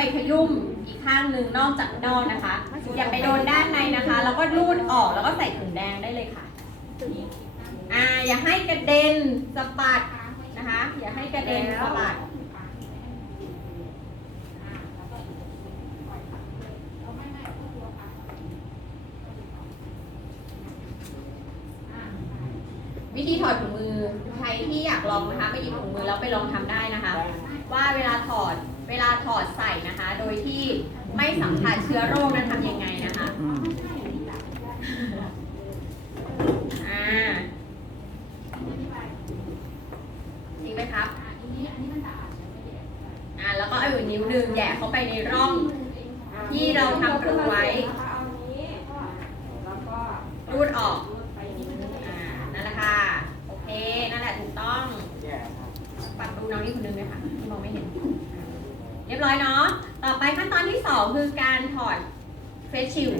ไปขยุ่มอีกข้างหนึ่งนอกจากนอกนะคะ อย่าไปโดนด้านในนะคะ แล้วก็รูดออกแล้วก็ใส่ถุงแดงได้เลยค่ะอ่าอย่าให้กระเด็นสะบัดนะคะ อย่าให้กระเด็นสะบัดวิธีถอดถุงมือใครที่อยากลองนะคะไปหยิบถุงมือแล้วไปลองทำได้นะคะ ว่าเวลาถอด เวลาถอดใส่นะคะ โดยที่ไม่สัมผัสเชื้อโรคนั้นทำยังไงนะคะอืมอ่าจริงไหมครับอ่าแล้วก็เอาอยู่นิ้วดึงแหย่เข้าไปในร่องที่เราทำรูไว้รูดออกอ่านั่นแหละค่ะ โอเค นั่นแหละถูกต้องปัดดูน้องนี่คนนึงเลยค่ะที่มองไม่เห็นอ่าเรียบร้อยเนาะ ต่อไปขั้นตอนที่สองคือการถอดเฟสชิล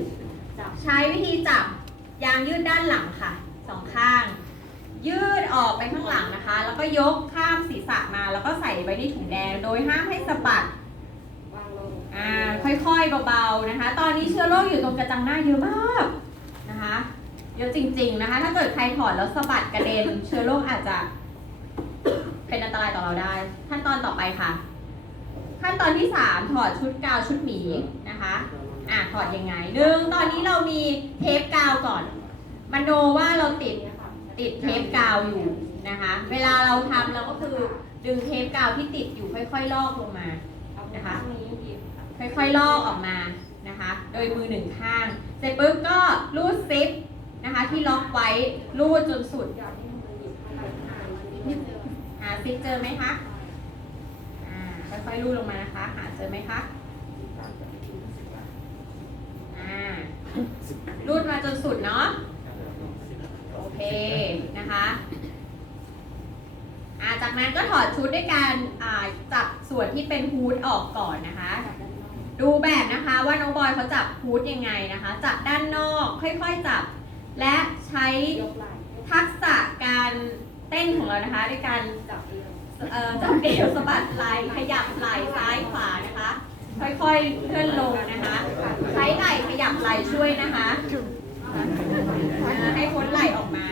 ใช้วิธีจับยางยืดด้านหลังค่ะสองข้าง ยืดออกไปข้างหลังนะคะ แล้วก็ยกข้ามศีรษะมา แล้วก็ใส่ไว้ในถุงแดง โดยห้ามให้สะบัดอ่าค่อยๆเบาๆนะคะ ตอนนี้เชื้อโรคอยู่ตรงกระจังหน้าเยอะมากนะคะ เยอะจริง ๆนะคะ ถ้าเกิดใครถอดแล้วสะบัดกระเด็น เชื้อโรคอาจจะเป็นอันตรายต่อเราได้ ขั้นตอนต่อไปค่ะ ขั้นตอนที่ 3 ถอดชุดกาวชุดหมีนะคะอะถอดยังไงหนึ่งตอนนี้เรามีเทปกาวก่อนมโนว่าเราติดติดเทปกาวอยู่นะคะ เวลาเราทำเราก็คือดึงเทปกาวที่ติดอยู่ค่อย ๆ ลอกลงมานะคะค่อยๆลอกออกมานะคะ โดยมือหนึ่งข้าง เสร็จปุ๊บก็รูดซิปนะคะที่ล็อกไว้รูดจนสุดหาซิปเจอไหมคะ ค่อยๆรูดลงมานะคะ หาเจอไหมคะ อ่ารูดมาจนสุดเนาะ โอเคนะคะ อ่าจากนั้นก็ถอดชุดด้วยการอ่าจับส่วนที่เป็นฮูดออกก่อนนะคะ ดูแบบนะคะว่าน้องบอยเขาจับฮูดยังไงนะคะ จับด้านนอกค่อยๆจับ และใช้ทักษะการเต้นของเรานะคะ ด้วยการเอ่ อจับเอวสะบัดไหล่ขยับไหล่ซ้ายขวานะคะ ค่อยๆเคลื่อนลงนะคะ ใช้ไหล่ขยับไหล่ช่วยนะคะอ่อให้พ้นไหล่ออกมา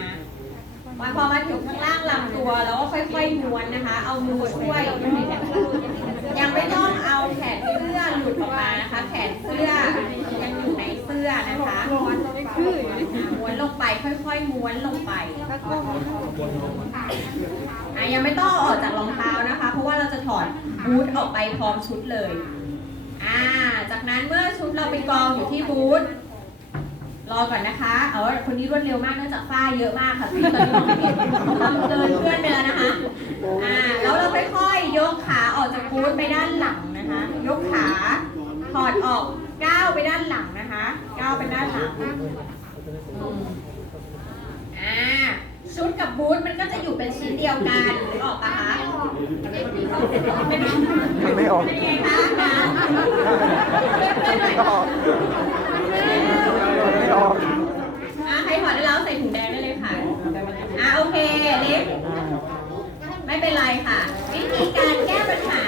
มาพอมาถึงข้างล่างลำตัวแล้วก็ค่อยๆม้วนนะคะ เอามือช่วย ยังไม่ต้องเอาแขนเสื้อหลุดออกมานะคะ แขนเสื้อยังอยู่ในเสื้อนะคะ งไปค่อยๆม้วนลงไปอะยังไม่ต้องออกจากรองเท้านะคะ เพราะว่าเราจะถอดบูทออกไปพร้อมชุดเลยอ่าจากนั้นเมื่อชุดเราไปกองอยู่ที่บูทรอก่อนนะคะ เอาว่าคนนี้รวดเร็วมากเนื่องจากฝ้าเยอะมากค่ะพี่ตอนนี้มองไม่เห็นทำเกินเพื่อนไปแล้วนะคะ อ่า แล้วเราค่อยๆยกขาออกจากบูทไปด้านหลังนะคะ ยกขาถอดออกก้าวไปด้านหลังนะคะ ก้าวไปด้านหลัง บบูทมันก็จะอยู่เป็นชิ้นเดียวกันนึกออกปะคะเป็นไม่ออก เป็นยังไงคะนะเพื่อนๆหน่อยไม่ออกไม่ออกอะใครถอดได้แล้วใส่ถุงแดงได้เลยค่ะอะโอเคเล็กไม่เป็นไรค่ะ วิธีการแก้ปัญหา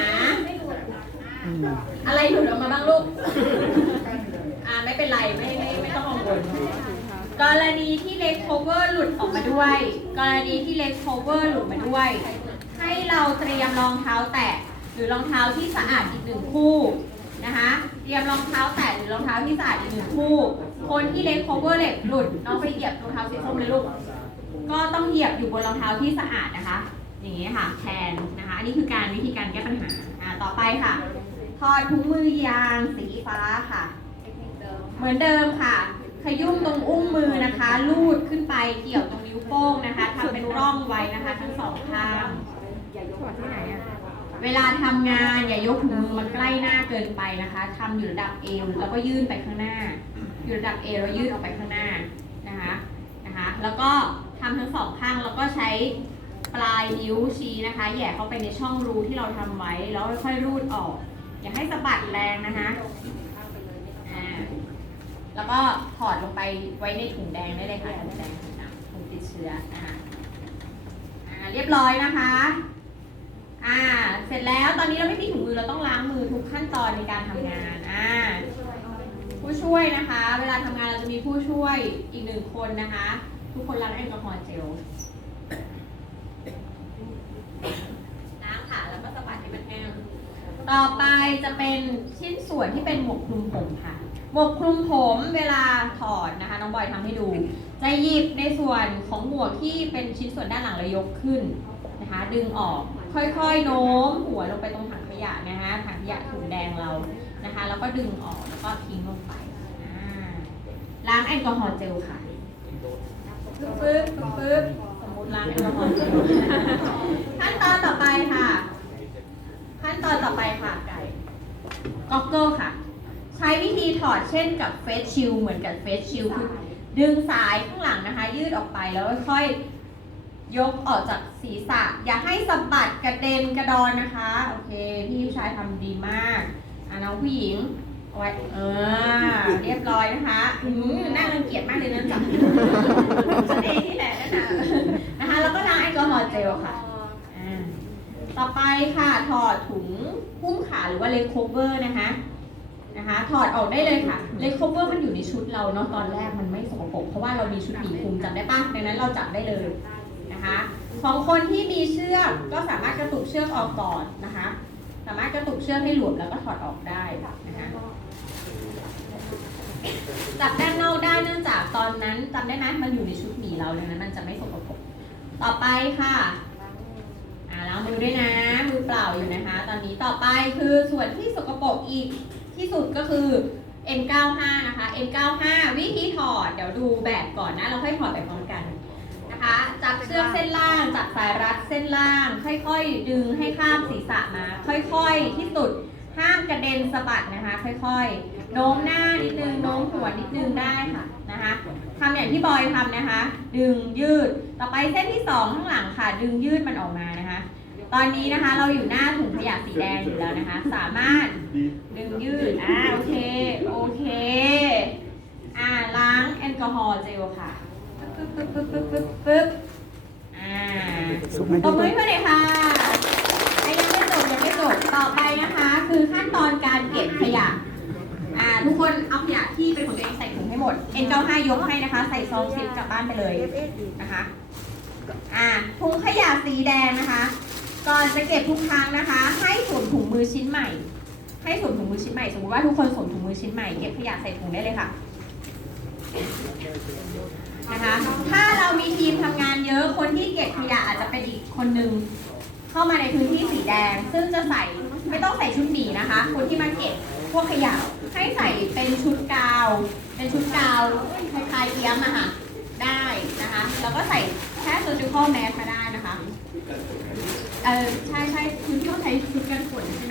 อืมอะไรหลุดออกมาบ้างลูกอ่าไม่เป็นไรไม่ไม่ไม่ต้องกังวลกรณีที่เล็กโคเวอร์หลุ ดออกมาด้วย กรณีที่เล็กโคเวอร์หลุดมาด้วย ให้เราเตรียมรองเท้าแตะหรือรองเท้าที่สะอาดอีกหนึ่งคู่นะคะเตรียมรองเท้าแตะหรือรองเท้าที่สะอาดอีกหนึ่งคู่ คนที่เล็กโคเวอร์เล็กหลุดน้องไปเหยียบรองเท้าสีส้มเลยลูกก็ต้องเหยียบอยู่บนรองเท้าที่สะอาดนะคะ อย่างนี้ค่ะแทนนะคะอันนี้คือการวิธีการแก้ปัญหาอ่าต่อไปค่ะถอดถุงมือยางสีฟ้าค่ะ เหมือนเดิมค่ะ ขยุ่มตรงอุ้งมือนะคะ ลูดขึ้นไปเกี่ยวตรงนิ้วโป้งนะคะทำเป็นร่องไว้นะคะทั้งสองข้างเวลาทำงานอย่ายกถุงมือมาใกล้หน้าเกินไปนะคะทำอยู่ระดับเอวแล้วก็ยื่นไปข้างหน้า อยู่ระดับเอวแล้วยื่นออกไปข้างหน้านะคะนะคะ แล้วก็ทำทั้งสองข้างแล้วก็ใช้ปลายนิ้วชี้นะคะแหย่เข้าไปในช่องรูที่เราทำไว้ แล้วค่อยๆรูดออก อย่าให้สะบัดแรงนะคะอ่า แล้วก็ถอดลงไปไว้ในถุงแดงได้เลยค่ะถุงแดงถุงดำถุงติดเชื้อนะคะอ่าเรียบร้อยนะคะอ่าเสร็จแล้วตอนนี้เราไม่มีถุงมือเราต้องล้างมือทุกขั้นตอนในการทำงานอ่าผู้ช่วยนะคะ เวลาทำงานเราจะมีผู้ช่วยอีกหนึ่งคนนะคะ ทุกคนล้างแอลกอฮอล์เจลล้างค่ะแล้วก็สะบัดให้มันแห้งต่อไปจะเป็นชิ้นส่วนที่เป็นหมวกคลุมผมค่ะ หมวกคลุมผมเวลาถอดนะคะ น้องบอยทำให้ดู จะหยิบในส่วนของหมวกที่เป็นชิ้นส่วนด้านหลังแล้วยกขึ้นนะคะ ดึงออกค่อยๆโน้มหัวลงไปตรงถังขยะนะคะถังขยะถุงแดงเรานะคะ แล้วก็ดึงออกแล้วก็ทิ้งลงไปล้างแอลกอฮอล์เจลค่ะปึ๊บปึ๊บปึ๊บสมมติล้างแอลกอฮอล์เจลขั้นตอนต่อไปค่ะ ขั้นตอนต่อไปค่ะไก่ก็อกเกิลค่ะ ใช้วิธีถอดเช่นกับเฟสชิลเหมือนกับเฟสชิลคือดึงสายข้างหลังนะคะ ยืดออกไปแล้วค่อยๆยกออกจากศีรษะ อย่าให้สะบัดกระเด็นกระดอนนะคะ โอเคพี่ชายทำดีมากอะน้องผู้หญิงเอาไว้เออเรียบร้อยนะคะอืมน่ารังเกียจมากเลยนะจ๊ะฉันเองนี่แหละนั่นน่ะนะคะ แล้วก็ล้างแอลกอฮอล์เจลค่ะอ่าต่อไปค่ะถอดถุงหุ้มขาหรือว่าเล g โคเวอร์นะคะ นะคะถอดออกได้เลยค่ะเล g โคเวอร์มันอยู่ในชุดเราเนาะตอนแรกมันไม่สกปรกเพราะว่าเรามีชุดหมีคลุมจำได้ปะดังนั้นเราจับได้เลยนะคะของคนที่มีเชือกก็สามารถกระตุกเชือกออกก่อนนะคะ สามารถกระตุกเชือกให้หลวมแล้วก็ถอดออกได้นะคะจับด้านนอกได้เนื่องจากตอนนั้นจำได้ไหมมันอยู่ในชุดหมีเราดังนั้นมันจะไม่สกปรกต่อไปค่ะอ่าล้างมือด้วยนะมือเปล่าอยู่นะคะ ตอนนี้ต่อไปคือส่วนที่สกปรกอีก ที่สุดก็คือ N95 นะคะ N95 วิธีถอด เดี๋ยวดูแบบก่อนนะ เราค่อยถอดไปพร้อมกันนะคะ จับเชือกเส้นล่าง จับสายรัดเส้นล่าง ค่อยๆ ดึงให้ข้ามศีรษะมา ค่อยๆ ที่สุด ห้ามกระเด็นสะบัดนะคะ ค่อยๆ โน้มหน้านิดนึง โน้มหัวนิดนึงได้ค่ะนะคะทำอย่างที่บอยทำนะคะ ดึงยืด ต่อไปเส้นที่สองข้างหลังค่ะ ดึงยืดมันออกมานะคะ ตอนนี้นะคะเราอยู่หน้าถุงขยะสีแดงอยู่แล้วนะคะ สามารถดึงยืดอ่าโอเค โอเค อ่าล้างแอลกอฮอล์เจลค่ะปึ๊บปึ๊บปึ๊บปึ๊บปึ๊บปึ๊บอ่าสุกไหมตบมือให้เพื่อนหน่อยค่ะยังไม่จบยังไม่จบต่อไปนะคะ คือขั้นตอนการเก็บขยะอ่าทุกคนเอาขยะที่เป็นของตัวเองใส่ถุงให้หมด N95 ยกให้นะคะ ใส่ซองซิปกลับบ้านไปเลยนะคะ อ่าถุงขยะสีแดงนะคะ ก่อนจะเก็บทุกครั้งนะคะ ให้สวมถุงมือชิ้นใหม่ ให้สวมถุงมือชิ้นใหม่ สมมติว่าทุกคนสวมถุงมือชิ้นใหม่ เก็บขยะใส่ถุงได้เลยค่ะ นะคะ ถ้าเรามีทีมทำงานเยอะ คนที่เก็บขยะอาจจะเป็นอีกคนนึงเข้ามาในพื้นที่สีแดง ซึ่งจะใส่ไม่ต้องใส่ชุดหมีนะคะ คนที่มาเก็บพวกขยะให้ใส่เป็นชุดกาว เป็นชุดกาวคล้ายๆเอี้ยมอะค่ะ ได้นะคะ แล้วก็ใส่แค่ surgical mask ก็ได้นะคะ เออใช่ใช่คือต้องใช้ชุดกันฝนใช่ไหม